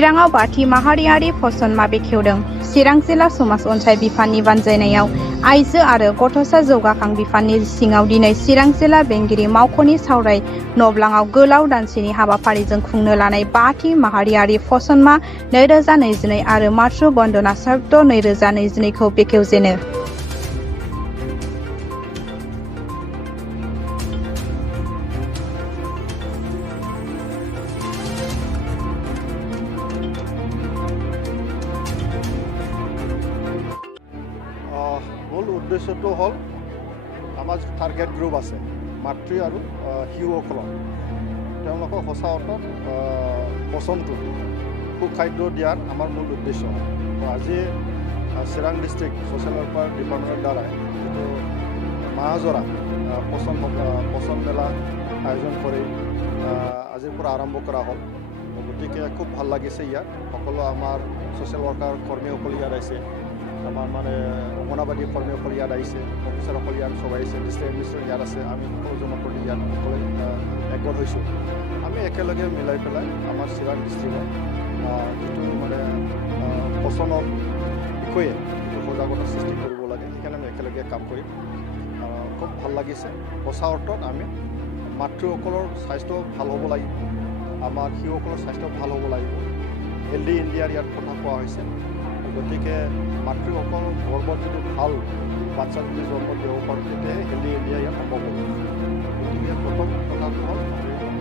चिराङाव बाथि माहारियारि फसंमा बेखेवदों। चिरां जिल्ला समाज अनसाय बिफाननि बानजायनायाव आइजो आरो गथ'सा जौगाखां बिफाननि सिङाव दिनै चिरां जिल्ला बेंगिरि मावख'नि सावराय नब्लाङाव गोलाव दानसेनि हाबाफारिजों खुंनो लानाय बाथि माहारियारि फसंमा 2022 आरो मातृ बन्दना साहित्य 2022 खौ बेखेवजेनो। মূল উদ্দেশ্যটো হ'ল আমাৰ টাৰ্গেট গ্ৰুপ আছে মাতৃ আৰু শিশুসকলক তেওঁলোকক সঁচা অৰ্থত পচনটো সুখাদ্য দিয়াৰ আমাৰ মূল উদ্দেশ্য। আজি চিৰাং ডিষ্ট্ৰিক্ট ছ'চিয়েল ৱেলফেয়াৰ ডিপাৰ্টমেণ্টৰ দ্বাৰাই যিটো মাহজোৰা পচন মেলা আয়োজন কৰি আজিৰ পৰা আৰম্ভ কৰা হ'ল। গতিকে খুব ভাল লাগিছে ইয়াত সকলো আমাৰ ছ'চিয়েল ৱৰ্কাৰ কৰ্মীসকল ইয়াত আহিছে, আমাৰ অংগনবাদী কৰ্মীসকল ইয়াত আহিছে, অফিচাৰসকল ইয়াত চব আহিছে, ডিষ্ট্ৰিক্ট এডমিনিষ্ট্ৰেটৰ ইয়াত আছে। আমি সকলোজনৰ প্ৰতি ইয়াত সকলোৱে একগোট হৈছোঁ। আমি একেলগে মিলাই পেলাই আমাৰ চিৰাং ডিষ্ট্ৰিক্টত যিটো পচনৰ বিষয়ে সজাগতা সৃষ্টি কৰিব লাগে, সেইকাৰণে আমি একেলগে কাম কৰিম। খুব ভাল লাগিছে। সঁচা অৰ্থত আমি মাতৃসকলৰ স্বাস্থ্য ভাল হ'ব লাগিব, আমাৰ শিশুসকলৰ স্বাস্থ্য ভাল হ'ব লাগিব। হেল্ডি ইণ্ডিয়াৰ ইয়াত কথা কোৱা হৈছে। গতিকে মাতৃসকল গৰ্ভত যদি ভাল বাচ্চা যদি জন্ম দিব পাৰোঁ তেতিয়াহে হেল্ডি ইণ্ডিয়া ইয়াত সম্ভৱ হ'ব। গতিকে প্ৰথম কথাটো হ'ল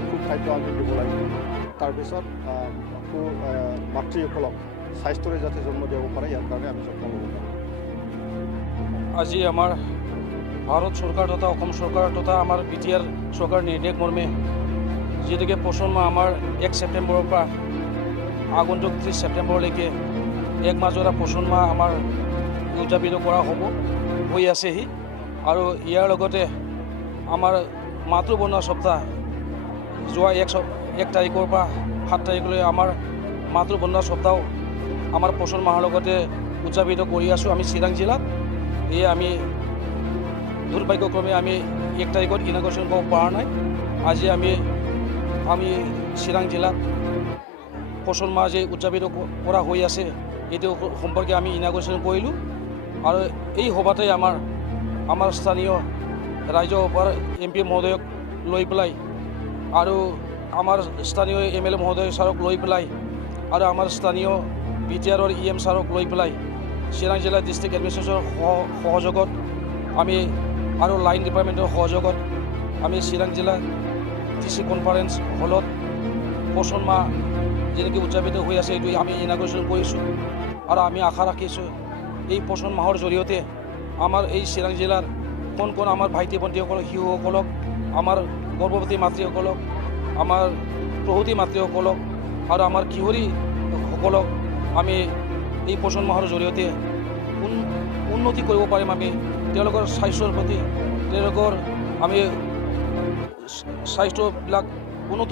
সুখাদ্য আমি দিব লাগিব। তাৰপিছত মাতৃসকলক স্বাস্থ্যৰে যাতে জন্ম দিব পাৰে ইয়াৰ কাৰণে আমি যত্ন ল'ব লাগিব। আজি আমাৰ ভাৰত চৰকাৰ তথা অসম চৰকাৰ তথা আমাৰ BTR চৰকাৰ নিৰ্দেশ মৰ্মে যিহেতুকে পচন মাহ আমাৰ 1 ছেপ্টেম্বৰৰ পৰা আগন্তুক 30 ছেপ্টেম্বৰলৈকে এক মাজৰা পচন মাহ আমাৰ উদযাপিত কৰা হৈ আছেহি। আৰু ইয়াৰ লগতে আমাৰ মাতৃ বন্দনা সপ্তাহ যোৱা 1 তাৰিখৰ পৰা 7 তাৰিখলৈ আমাৰ মাতৃ বন্দনা সপ্তাহ আমাৰ পচন মাহৰ লগতে উদযাপিত কৰি আছোঁ আমি চিৰাং জিলাত। এয়ে আমি দুৰ্ভাগ্যক্ৰমে আমি 1 তাৰিখত ইনাগৰেশ্যন কৰিব পৰা নাই। আজি আমি চিৰাং জিলাত পচন মাহ যে উদযাপিত কৰা হৈ আছে এইটো সম্পৰ্কে আমি ইনাগৰেশ্যন কৰিলোঁ। আৰু এই সভাতে আমাৰ স্থানীয় ৰাজ্যসভাৰ MP মহোদয়ক লৈ পেলাই আৰু আমাৰ স্থানীয় MLA মহোদয় ছাৰক লৈ পেলাই আৰু আমাৰ স্থানীয় BTRৰ EM ছাৰক লৈ পেলাই চিৰাং জিলা ডিষ্ট্ৰিক্ট এডমিনিষ্ট্ৰেশ্যনৰ সহযোগত আমি আৰু লাইন ডিপাৰ্টমেণ্টৰ সহযোগত আমি চিৰাং জিলা DC কনফাৰেন্স হলত পচন মাহ যেনেকৈ উদযাপিত হৈ আছে এইটো আমি ইনাগৰেশ্যন কৰিছোঁ। আৰু আমি আশা ৰাখিছোঁ এই পচন মাহৰ জৰিয়তে আমাৰ এই চিৰাং জিলাৰ কোন আমাৰ ভাইটি ভণ্টিসকলক শিশুসকলক আমাৰ গৰ্ভৱতী মাতৃসকলক আমাৰ প্ৰসূতি মাতৃসকলক আৰু আমাৰ কিশোৰীসকলক আমি এই পচন মাহৰ জৰিয়তে উন্নতি কৰিব পাৰিম। আমি তেওঁলোকৰ স্বাস্থ্যৰ প্ৰতি তেওঁলোকৰ আমি স্বাস্থ্যবিলাক উন্নত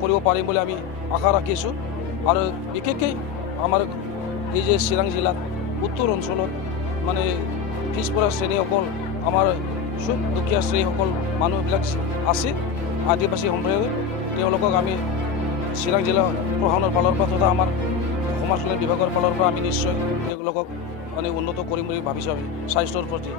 কৰিব পাৰিম বুলি আমি আশা ৰাখিছোঁ। আৰু বিশেষকৈ আমাৰ এই যে চিৰাং জিলাত উত্তৰ অঞ্চলত পিছপৰা শ্ৰেণীসকল আমাৰ দুখীয়া শ্ৰেণীসকল মানুহবিলাক আছে, আদিবাসী সম্প্ৰদায়ৰ, তেওঁলোকক আমি চিৰাং জিলা প্ৰশাসনৰ ফালৰ পৰা তথা আমাৰ সমাজ কল্যাণ বিভাগৰ ফালৰ পৰা আমি নিশ্চয় তেওঁলোকক উন্নত কৰিম বুলি ভাবিছোঁ আমি স্বাস্থ্যৰ প্ৰতি।